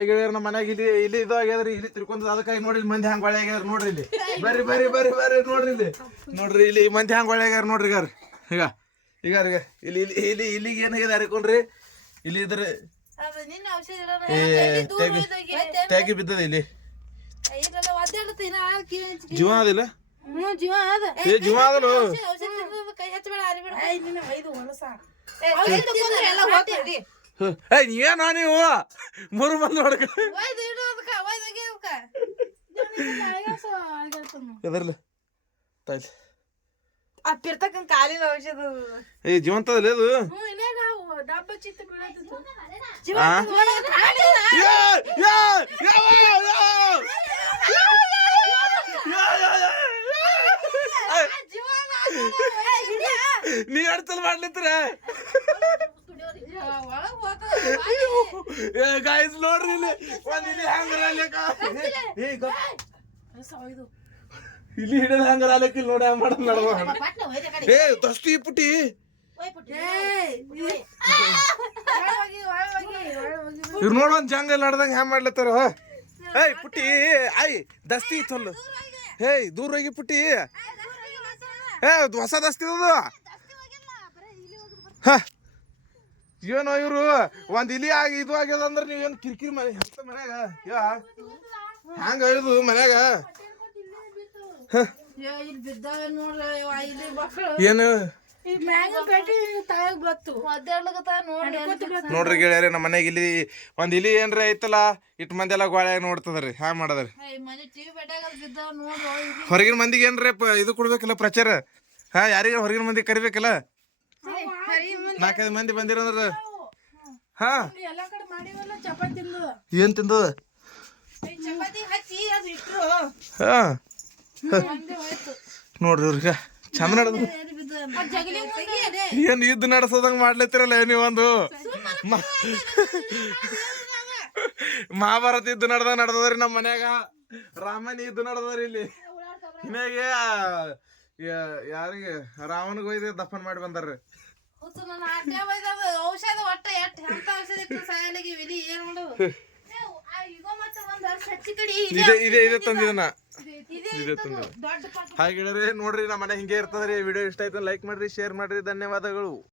ಗೆಳೆಯರ್ ನಮ್ಮ ಮನ್ಯಾಗ ಇಲ್ಲಿ ಇಲ್ಲಿ ಇದು ಆಗ್ಯದ್ರಿ ಇಲ್ಲಿ ತಿರ್ಕೊಂಡ್ ಅದಕ್ಕಾಗಿ ನೋಡ್ರಿ ಮಂದಿ ಹಂಗ ಒಳ್ಳೆ ಆಗ್ಯಾರ ನೋಡ್ರಿ ಇಲ್ಲಿ. ಬರ್ರಿ ಬರ್ರಿ ಬರ್ರಿ ಬರ್ರಿ ನೋಡ್ರಿ ಇಲ್ಲಿ. ನೋಡ್ರಿ ಇಲ್ಲಿ ಮಂದಿ ಹಂಗ ಒಳ್ಳೆ ಆಗ್ಯಾರ ನೋಡ್ರಿ ಈಗ ಈಗ ಈಗ ಇಲ್ಲಿ ಇಲ್ಲಿ ಇಲ್ಲಿ ಇಲ್ಲಿಗೆ ಏನಾಗಿದೆ ಹರಿಕೊಂಡ್ರಿ ಇಲ್ಲಿ ಇದ್ರ ತ್ಯಾಗಿ ಬಿದ್ದದ ಇಲ್ಲಿ. ಜೀವ ಅದಿಲ್ಲ ಜೀವ ಅದ. ಏ ಜೀವ ಕೈ ಅರಿಬೇಡ. ಏ, ಏ ನೀವೇನೋ ನೀವು ಮೂರು ಮಂದಿ ಹೊಡ್ಕ. ಎದರ್ಲ ಅಪ್ಪಿರ್ತಕ್ಕಂತ ಕಾಲಿನ ಔಷಧ. ಏ ಜೀವಂತದಲ್ಲ ಇದು. ನೀ ಅಡ್ತಲ್ ಮಾಡ್ಲಿತ್ರ. ಏ ಗಾಯ್ಸ್ ನೋಡ್ರಿ ಇಲ್ಲಿ. ಒಂದ್ ಇಲ್ಲಿ ಹ್ಯಾಂಗರ್ ಅಲ್ಲಕ ಏ ಇದು ಇಲ್ಲಿ ಹಿಡಿದ ಹ್ಯಾಂಗರ್ ಅಲ್ಲಕ ಇಲ್ಲಿ ನೋಡಿ ಮಾಡೋದ್. ಏ, ದಸ್ತಿ ಪುಟ್ಟಿ. ಇವ್ರು ನೋಡ ಒಂದ್ ಜಂಗಲ್ ನಡ್ದಂಗ ಹ್ಯಾಂಗ ಮಾಡ್ಲತ್ತಾರ. ಏಯ್ ಪುಟ್ಟಿ ಆಯ್ ದಸ್ತಿ ತೊಲ್ಲು ಏಯ್ ದೂರ ಹೋಗಿ ಪುಟ್ಟಿ. ಏ, ಹೊಸ ದಸ್ತಿ ಅದು. ಹ. ಏನೋ ಇವ್ರು, ಒಂದ್ ಇಲಿ ಆಗಿ ಇದು ಆಗ್ಯದ ಅಂದ್ರ ನೀವೇನ್ ಕಿರಿಕಿರಿ ಮನೆ ಅಂತ ಮನ್ಯಾಗ? ಯಾ? ಹ್ಯಾಂಗ ಹೇಳಿದು ಮನ್ಯಾಗ? ಏನು? ನೋಡ್ರಿ ಗೆಳೆಯರಿ, ನಮ್ಮ ಮನೆಗೆ ಇಲ್ಲಿ ಒಂದ್ ಇಲಿ ಏನ್ರ ಐತಲ್ಲ, ಇಟ್ ಮಂದಿ ಎಲ್ಲ ಗೋಳ್ಯಾಗ ನೋಡ್ತದ್ರಿ, ಹ್ಯಾಂಗ ಮಾಡದ್ರಿ? ಹೊರಗಿನ ಮಂದಿಗೆ ಏನ್ರಿ ಇದು ಕೊಡ್ಬೇಕಲ್ಲ ಪ್ರಚಾರ? ಹಾ ಯಾರಿಗ ಹೊರಗಿನ ಮಂದಿ ಕರಿಬೇಕಲ್ಲ. ನಾಲ್ಕೈದು ಮಂದಿ ಬಂದಿರಂದ್ರ ಹಾ. ಎಲ್ಲಾ ಕಡೆ ಮಾಡಿವಲ್ಲ ಚಪಾತಿ ತಿಂದು. ಏನ್ ತಿಂದು? ಚಪಾತಿ ಹಚ್ಚಿ ಅದು ಇಟ್ರು. ಹಾ. ಒಂದೇ ಹೋಯ್ತು. ನೋಡ್ರಿ ಇವ್ರಿಗೆ. ಚಂದ ನಡೆದು. ಏನ್ ಇದ್ ನಡೆಸೋದಂಗ ಮಾಡ್ಲತ್ತಿರಲ್ಲ ನೀವೊಂದು? ಮ- ಮಹಾಭಾರತ ಇದ್ದು ನಡ್ದ ನಡ್ದದ್ರಿ ನಮ್ಮ ಮನ್ಯಾಗ. ರಾಮನ್ ಇದ್ದು ನಡ್ದದ್ರಿ ಇಲ್ಲಿ. ಹಿನಾಗೆ ಯಾರಿಗೆ? ರಾಮನ್ಗೆ ಒಯ್ದು ದಫನ್ ಮಾಡಿ ಬಂದಾರ್ರಿ. ಔಷಧ ಒಟ್ಟ ಎಷ್ಟ್ ಎಂತ ಔಷಧ ಇಟ್ಟು ಸಾಯಲಿಗೆ ಏನ್ ಮಾಡೋದು ಇದೇ ಇದೇ ಇದೇ ತಂದಿದನ ಇದೆ. ತಂದಿದ ಹಾಗೆ ನೋಡ್ರಿ ನಮ್ಮ ಮನೆ ಹಿಂಗೆ ಇರ್ತದ್ರಿ ವಿಡಿಯೋ ಇಷ್ಟ ಆಯ್ತು ಲೈಕ್ ಮಾಡ್ರಿ ಶೇರ್ ಮಾಡ್ರಿ. ಧನ್ಯವಾದಗಳು.